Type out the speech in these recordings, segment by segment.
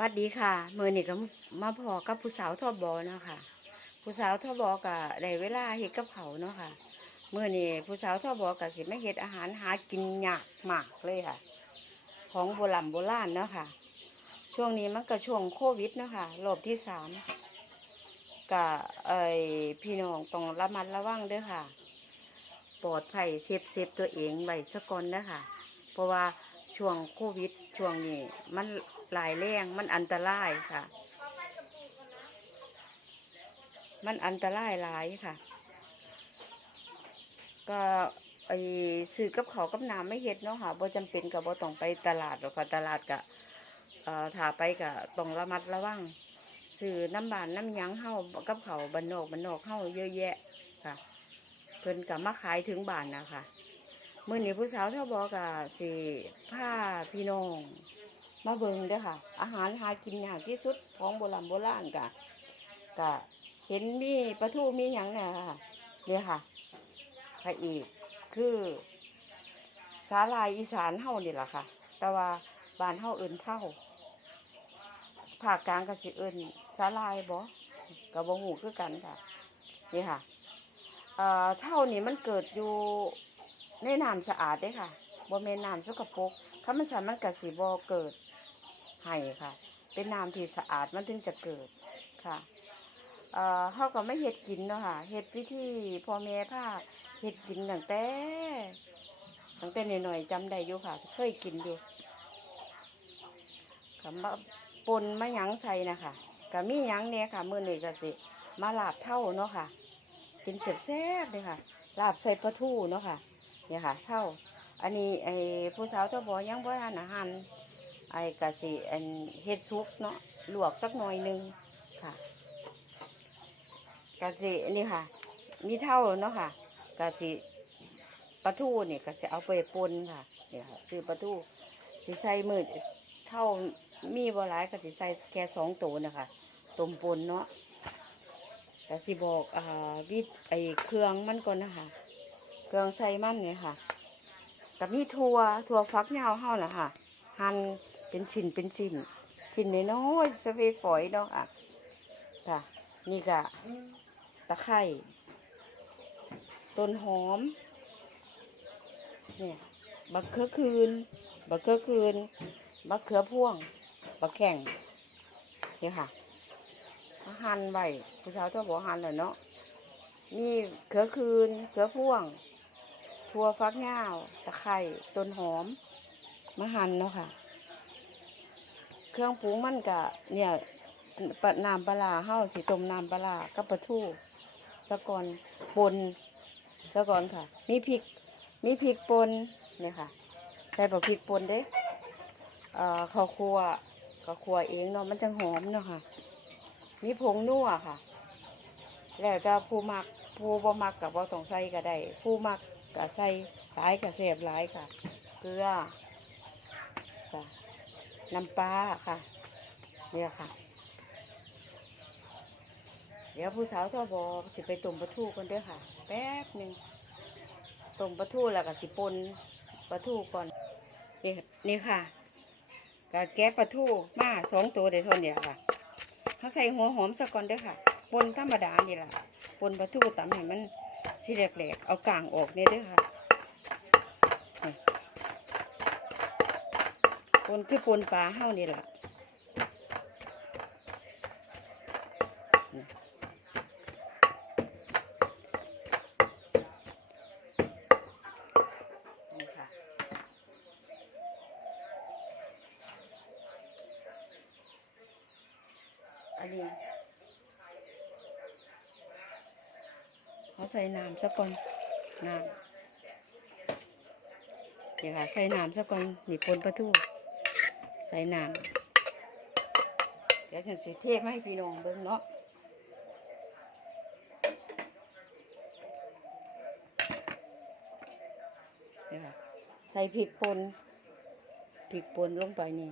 วัดดีค่ะเมื่อนี่ก็มาพอกับผู้สาวทอบอเนาะค่ะ ผู้สาวทอบอกะได้เวลาเฮ็ดกับเขาเนาะค่ะเมื่อนี่ผู้สาวทอบอกะสิไม่เฮ็ดอาหารหากินยากมากเลยค่ะ ของโบราณโบราณเนาะค่ะ ช่วงนี้มันก็ช่วงโควิดเนาะค่ะรอบที่สามกะไอพี่น้องต้องระมัดระวังเด้อค่ะ ปลอดภัยเซฟเซฟตัวเองไว้สะก่อนเด้อค่ะ เพราะว่าช่วงโควิดช่วงนี้มัน ลายแรงมันอันตรายค่ะ มันอันตรายหลายค่ะ ก็ไอซื้อกับเขากับน้ำไม่เฮ็ดเนาะค่ะบ่จำเป็นกับบ่ต้องไปตลาดหรอกค่ะตลาดกะเอ่อถ้าไปกะต้องระมัดระวังซื้อน้ำบานน้ำยังเฮากับเขาวบ้านนอกบ้านนอกเฮาเยอะแยะค่ะ เพิ่นก็มาขายถึงบ้านนะคะมื้อนี้ผู้สาวเท่าบอกกะสิพาพี่น้อง มาเบิงเด้อค่ะ อาหารหากินยากที่สุดของโบราณโบราณกะกะเห็นมีปลาทูมีหยังเนี่ยค่ะเนี่ยค่ะพระอีกคือสาลายอีสานเฮานี่แหละค่ะ แต่ว่าบ้านเฮาเอิ้นเท่าภาคกลางก็สิเอิ้นสาลายบ่ก็บ่ฮู้คือกันค่ะนี่ค่ะเอ่อเท่านี่มันเกิดอยู่ในน้ำสะอาดเด้ค่ะบ่แม่นน้ำสกปรกถ้ามันสะมันก็สิบ่เกิด ให้ค่ะ เป็นน้ำที่สะอาดมันถึงจะเกิดค่ะเอ่อเขาก็ไม่เฮ็ดกินเนาะค่ะเฮ็ดวิธีพ่อแม่พาเฮ็ดกินตั้งแต่ตั้งแต่หน่อยๆจำได้อยู่ค่ะ เคยกินอยู่ก็มาปนมาหยังใส่นะคะก็มีหยังเนี่ยค่ะมื้อนี้ก็สิมาลาบเท่าเนาะค่ะ กินเส็บแซ่บเลยค่ะลาบใส่ปลาทูเนาะค่ะเนี่ยค่ะ เท่า อันนี้ไอ้ผู้สาวเจ้าบ่ยังบ่ทานอาหาร ไอ้ก็สิอันเฮ็ดซุปเนาะลวกสักหน่อยหนึงค่ะกะสินี่ค่ะ มีเท่าเนาะค่ะกะสิปลาทูเนี่ยก็จะเอาไปปนค่ะเนี่ยค่ะซื้อปลาทูสิใส่มือเท่ามีบ่หลายก็สิใส่แค่สองตัวนะคะต้มปนเนาะกะสิบอกอ่าวิธไอเครื่องมันก่อนนะคะ เครื่องใส่มันเนี่ยค่ะกับมีถั่วถั่วฟักยาวเฮาน่ะค่ะหั่น เป็นชิ้นเป็นชิ้น ชิ้นน้อยๆสเปรย์ฝอยเนาะค่ะค่ะ นี่ก็ตะไคร่ต้นหอม เนี่ยบักเขือคืนบักเขือคืนบักเขือพ่วงบักแข่งเนี่ยค่ะมาหั่นไว้ผู้สาวเจ้าบอกหั่นเลยเนาะมีเขือคืนเขือพ่วงทั่วฟักยาวตะไคร่ต้นหอมมาหั่นเนาะค่ะ เครื่องปรุงมันกะเนี่ยปะน้ำปลาเฮาสิต้มน้ำปลากับปลาทูสะก่อนปนสะก่อนค่ะ มีพริก มีพริกปนเนี่ยค่ะ ใส่ผักพริกปนเด้เอ่อข้าวคั่วข้าวคั่วเองเนาะมันจังหอมเนาะค่ะ มีผงนัวค่ะ แล้วก็ผู้มักผู้บ่มักกับบ่ต้องใส่ก็ได้ผู้มักก็ใส่หลายก็แซ่บหลายค่ะ เกลือค่ะ น้ำปลาค่ะเนี่ยค่ะ เดี๋ยวผู้สาวทอบอสิไปต้มปลาทูกันเด้อค่ะ แป๊บหนึ่งต้มปลาทูแล้วก็สิปนปลาทูก่อนนี่นี่ค่ะก็แก๊สปลาทูมาสองตัวเดี๋ยวเทนเดียค่ะเขาใส่หัวหอมสักก่อนเด้อค่ะปนธรรมดานี่แหละปนปลาทูตำให้มันสิแหลกๆเอากลางออกเนี่ยเด้อค่ะ ปนคือปนปลาเฮ้านี่แหละนี่ค่ะอันนี้เขาใส่น้ำสักก่อนน้ำเดี๋ยวค่ะใส่น้ำสักก่อนนี่ปนปลาทู ใส่น้ำเดี๋ยวฉันสิเทมาให้พี่น้องเบิ่งเนาะเดี๋ยวใส่พริกป่นพริกป่นลงไปนี่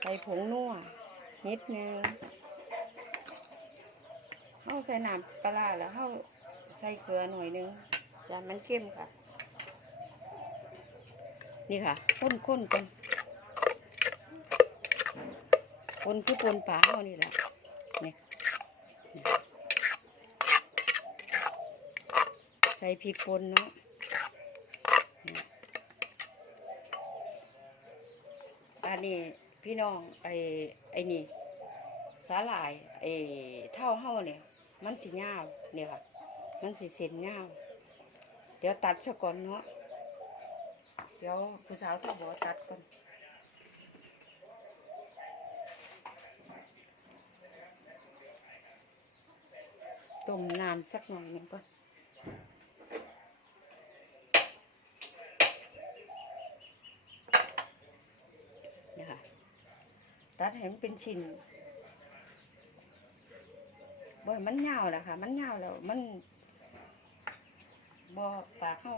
ใส่ผงนัวนิดนึงเข้าใส่น้ำปลาแล้วเข้าใส่เกลือหน่อยนึง อย่ามันเข้มค่ะ นี่ค่ะข้นข้นๆกันคนคือปนปลาเอานี่แหละนี่ใส่พริกปนเนาะอันนี้พี่น้องไอ้ไอ้นี่สาหร่ายไอ้เท่าเฮาเนี่ย มันสิยาเนี่ยค่ะ มันสิเส้นยา เดี๋ยวตัดซะก่อนเนาะ เดี๋ยวผู้สาวเขาบอกตัดก่อน ต้มน้ำสักหน่อยหนึงก่อนนี่ค่ะตัดให้มันเป็นชิ้นบ่มันยาวนะคะมันยาวแล้ว มัน บ่ปากเข้า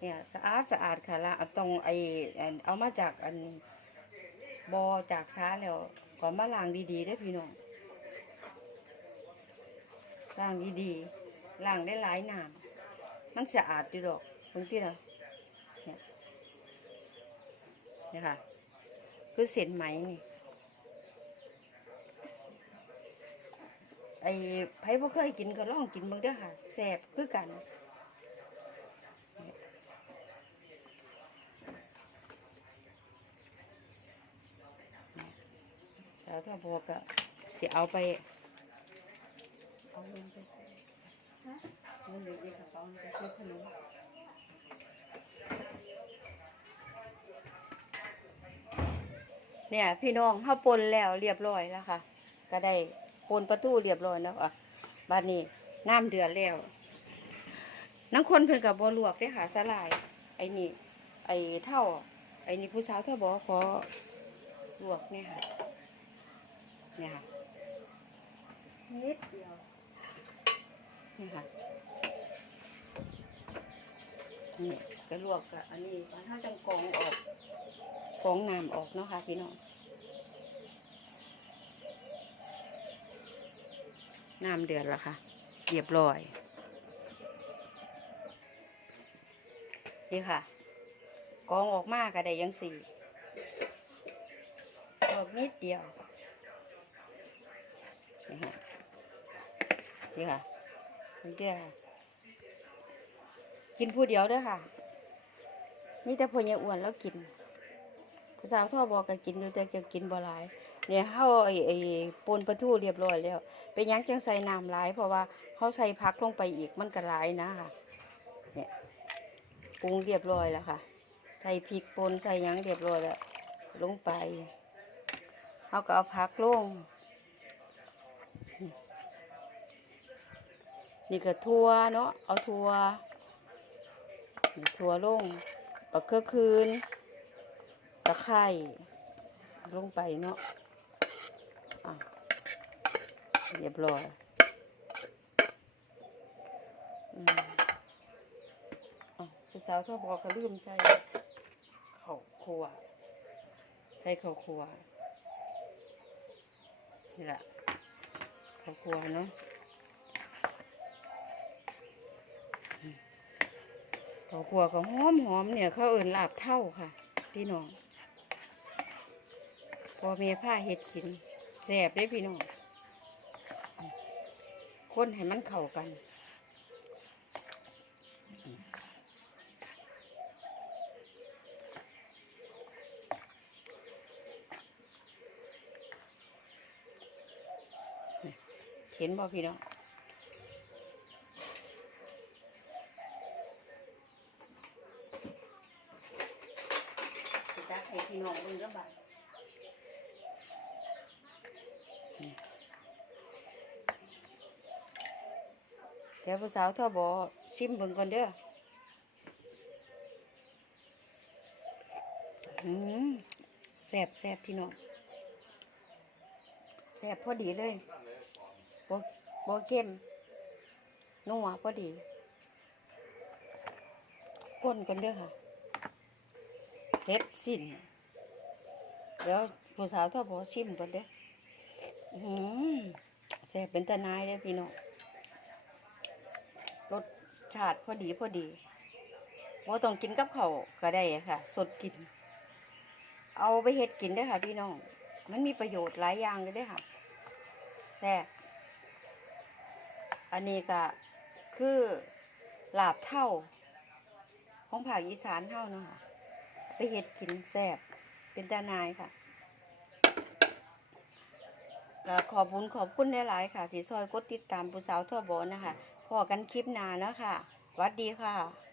เนี่ยสะอาดสะอาดค่ะละตรงไอเอามาจากอันบอจากซ้าแล้วก่อนมาล้างดีๆได้พี่น้องล้างดีๆล้างได้หลายน้ำมันสะอาดดีดอกตรงที่เราเนี่ยเนี่ยค่ะคือเส้นไหมนี่ไอ้ไผ่บ่เคยกินก็ลองกินเบิ่งเด้อค่ะแซ่บคือกัน แล้วถ้าพอก็สิเอาไปเอาเงินไปซื้อเงินอยู่ในกระเป๋าไปซื้อขนมเนี่ย พี่น้องเข้าปนแล้วเรียบร้อยแล้วค่ะ ก็ได้ปนประตูเรียบร้อยแล้วอะบ้านนี้น้ำเดือดแล้วนังคนเพิ่นกับบอลวกได้ค่ะสลาย ไอ้นี่ ไอ้เท่า ไอ้นี่ผู้สาวเท่าบอขอลวกเนี่ยค่ะ เนี่ยค่ะนิดเดียวนี่ค่ะนี่กระลวกกับอันนี้ถ้าจังกรองออกกรองน้ำออกเนาะค่ะพี่น้องน้ำเดือดแล้วค่ะเรียบร้อยนี่ค่ะกรองออกมากก็ได้ยังสี่ออกนิดเดียว นี่ค่ะนี่ค่ะนี่เด้ค่ะ กินผู้เดียวเด้อค่ะมีแต่พอยาอ้วนแล้วกินผู้สาวท่อบอกก็กินอยู่แต่เกี่ยวกินบ่หลายเนี่ยเฮาไอ้ไอ้ปนปลาทูเรียบร้อยแล้วเป็นยังจังใส่น้ำหลายเพราะว่าเฮาใส่ผักลงไปอีกมันก็หลายนะค่ะเนี่ยปรุงเรียบร้อยแล้วค่ะ ใส่พริกปนใส่ยังเรียบร้อยแล้วลงไปเฮาก็เอาผักลง นี่ก็ทัวเนาะเอาทัวทัวลงเอาเครือคืนตะไคร่ลงไปเนาะอะเรียบร้อยอือสาวชอบบอกก็ลืมใส่ข้าวคั่วใส่ข้าวคั่วนี่แหละข้าวคั่วเนาะ ข้าวคั่วก็หอมหอมเนี่ยเขาเอิ่นลาบเท่าค่ะ พี่น้องพอเมียผ้าเห็ดกินแสบได้พี่น้องคนให้มันเข้ากันเห็นบ่พี่น้อง สิตัก ให้พี่น้องเบิ่งก็บาดเดี๋ยวผู้สาวทอบอชิมเบิ่งก่อนเด้ออืมแซบแซบพี่น้องแซบพอดีเลยบ่บ่เค็มนัวพอดีก้นกันเด้อค่ะ เสร็จสิ้นเดี๋ยวผู้สาวทอบอกชิมก่อนเด้ออื้อหือแซ่บเป็นตนายเด้อพี่น้องรสชาติพอดีพอดีบ่าต้องกินกับเขาก็ได้ค่ะ สดกิน เอาไปเฮ็ดกินได้ค่ะพี่น้อง มันมีประโยชน์หลายอย่างเลยด้ค่ะแซ่บอันนี้ก็คือลาบเท่า ของภาคอีสานเท่าเนาะคะ ไปเห็ดขินแซ่บเป็นตานายค่ะขอบคุณขอบคุณหลายๆค่ะที่ซอยกดติดตามผู้สาวทั่วโบนะคะพอกันคลิปหน้าเนาะค่ะวัดดีค่ะ